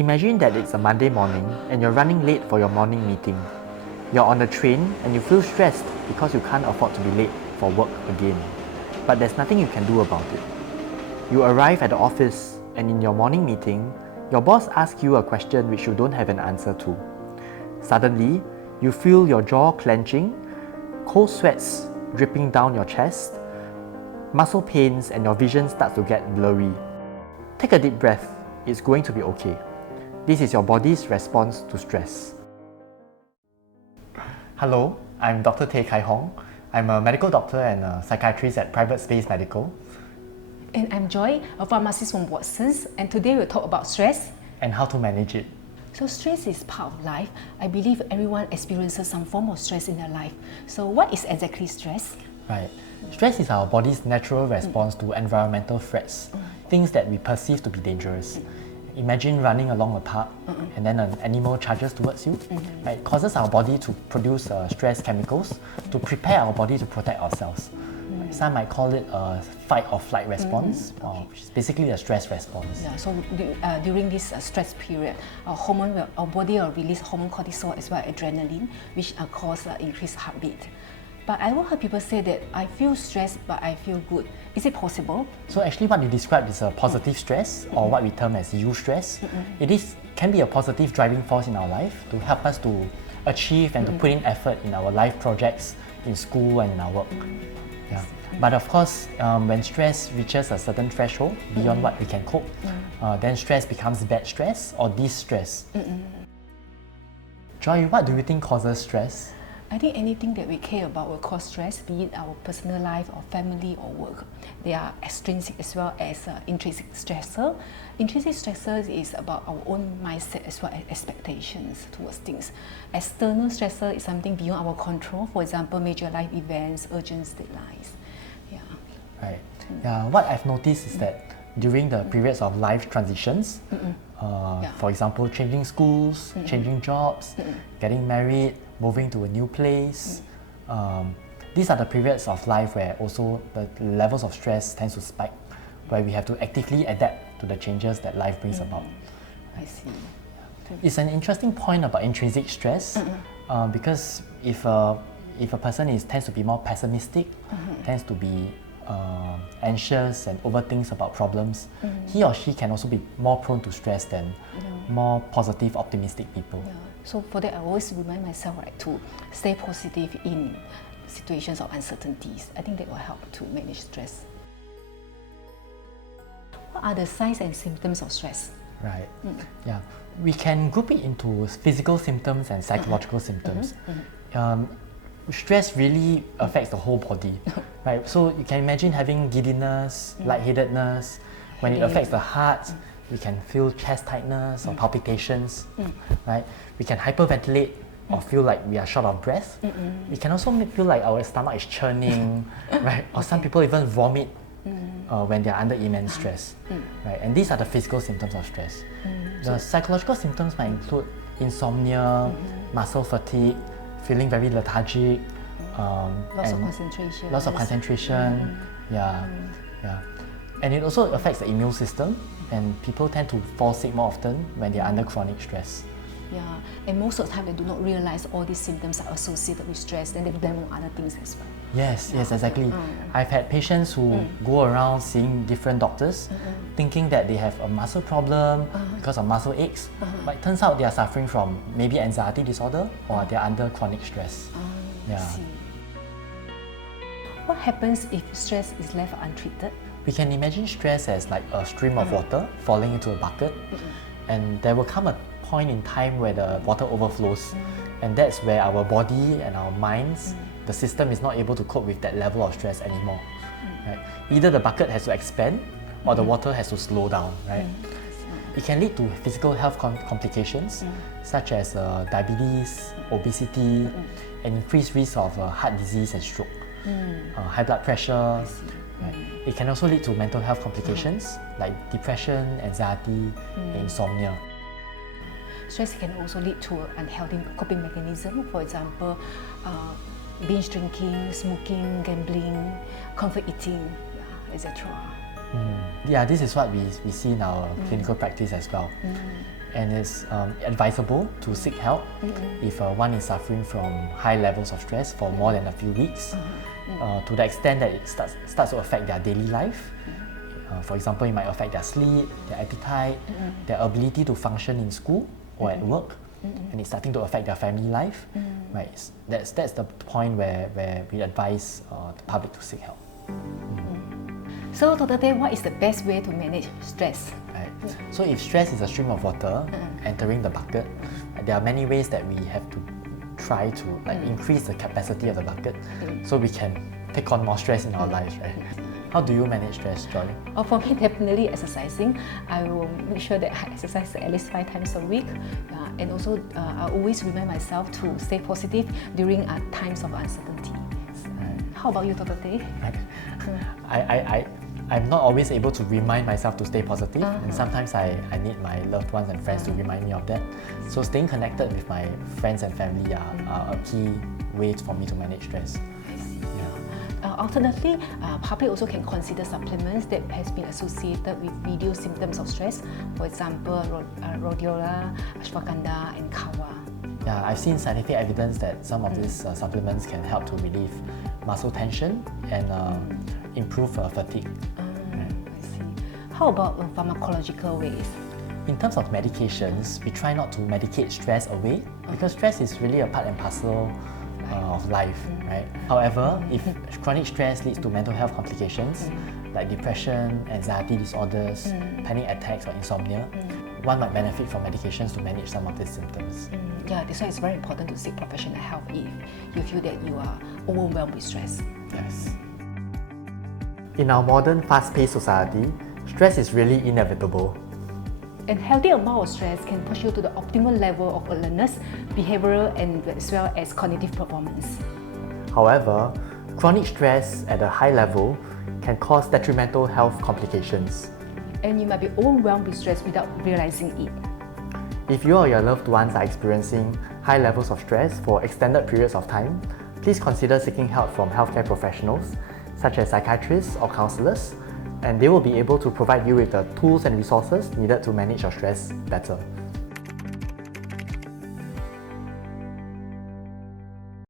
Imagine that it's a Monday morning and you're running late for your morning meeting. You're on the train and you feel stressed because you can't afford to be late for work again. But there's nothing you can do about it. You arrive at the office and in your morning meeting, your boss asks you a question which you don't have an answer to. Suddenly, you feel your jaw clenching, cold sweats dripping down your chest, muscle pains, and your vision starts to get blurry. Take a deep breath. It's going to be okay. This is your body's response to stress. Hello, I'm Dr. Tay Kai Hong. I'm a medical doctor and a psychiatrist at Private Space Medical. And I'm Joy, a pharmacist from Watsons, and today we'll talk about stress and how to manage it. So stress is part of life. I believe everyone experiences some form of stress in their life. So what is exactly stress? Right. Stress is our body's natural response to environmental threats, things that we perceive to be dangerous. Imagine running along a park and then an animal charges towards you. Right? It causes our body to produce stress chemicals to prepare our body to protect ourselves. Some might call it a fight or flight response, which is basically a stress response. Yeah, so during this stress period, our body will release hormone cortisol as well as adrenaline, which cause increased heartbeat. But I will heard people say that I feel stressed but I feel good. Is it possible? So actually what you described is a positive stress, or what we term as eustress. It can be a positive driving force in our life to help us to achieve and to put in effort in our life projects, in school and in our work. Yeah. But of course, when stress reaches a certain threshold beyond what we can cope, then stress becomes bad stress or distress. Joy, what do you think causes stress? I think anything that we care about will cause stress, be it our personal life or family or work. They are extrinsic as well as intrinsic stressor. Intrinsic stressor is about our own mindset as well as expectations towards things. External stressor is something beyond our control, for example, major life events, urgent deadlines. Yeah. Right. Yeah. What I've noticed is that during the periods of life transitions, for example, changing schools, changing jobs, getting married, moving to a new place. These are the periods of life where also the levels of stress tends to spike, where we have to actively adapt to the changes that life brings about. I see. It's an interesting point about intrinsic stress, because if a person tends to be more pessimistic, tends to be anxious and overthinks about problems, he or she can also be more prone to stress than more positive, optimistic people. Yeah. So for that, I always remind myself to stay positive in situations of uncertainties. I think that will help to manage stress. What are the signs and symptoms of stress? Right. Yeah. We can group it into physical symptoms and psychological symptoms. Stress really affects the whole body, right? So you can imagine having giddiness, lightheadedness. When it affects the heart, we can feel chest tightness or palpitations, right? We can hyperventilate or feel like we are short of breath. We can also feel like our stomach is churning, right? Or some people even vomit when they are under immense stress, right? And these are the physical symptoms of stress. The psychological symptoms might include insomnia, muscle fatigue, feeling very lethargic, loss of concentration. Loss of concentration, And it also affects the immune system, and people tend to fall sick more often when they are under chronic stress. Yeah, and most of the time they do not realize all these symptoms are associated with stress, then they blame on other things as well. Yes, exactly. I've had patients who go around seeing different doctors, thinking that they have a muscle problem because of muscle aches, but it turns out they are suffering from maybe anxiety disorder or they're under chronic stress. I see. What happens if stress is left untreated? We can imagine stress as like a stream of water falling into a bucket, and there will come a point in time where the water overflows, and that's where our body and our minds, the system is not able to cope with that level of stress anymore. Right? Either the bucket has to expand or the water has to slow down. Right? It can lead to physical health complications such as diabetes, obesity, and increased risk of heart disease and stroke, high blood pressure. Right. It can also lead to mental health complications like depression, anxiety, and insomnia. Stress can also lead to unhealthy coping mechanism, for example, binge drinking, smoking, gambling, comfort eating, etc. Yeah, this is what we see in our clinical practice as well. And it's advisable to seek help if one is suffering from high levels of stress for more than a few weeks, to the extent that it starts to affect their daily life. For example, it might affect their sleep, their appetite, their ability to function in school or at work, and it's starting to affect their family life. Right? That's the point where we advise the public to seek help. So, Dr. Tay, what is the best way to manage stress? Right. So if stress is a stream of water entering the bucket, there are many ways that we have to try to increase the capacity of the bucket so we can take on more stress in our lives, right? How do you manage stress, Joy? For me, definitely exercising. I will make sure that I exercise at least 5 times a week. And also, I always remind myself to stay positive during times of uncertainty. How about you, Dr. Tay? I'm not always able to remind myself to stay positive, and sometimes I need my loved ones and friends to remind me of that. So staying connected with my friends and family are a key way for me to manage stress. Alternatively, public also can consider supplements that has been associated with reduced symptoms of stress. For example, rhodiola, ashwagandha, and kawa. Yeah, I've seen scientific evidence that some of these supplements can help to relieve muscle tension and improve fatigue. I see. How about pharmacological ways? In terms of medications, we try not to medicate stress away because stress is really a part and parcel of life, right? However, if chronic stress leads to mental health complications like depression, anxiety disorders, panic attacks or insomnia, one might benefit from medications to manage some of these symptoms. Yeah, that's why it's very important to seek professional help if you feel that you are overwhelmed with stress. Yes. In our modern, fast-paced society, stress is really inevitable. And healthy amount of stress can push you to the optimal level of alertness, behavioral, and as well as cognitive performance. However, chronic stress at a high level can cause detrimental health complications. And you might be overwhelmed with stress without realizing it. If you or your loved ones are experiencing high levels of stress for extended periods of time, please consider seeking help from healthcare professionals such as psychiatrists or counselors, and they will be able to provide you with the tools and resources needed to manage your stress better.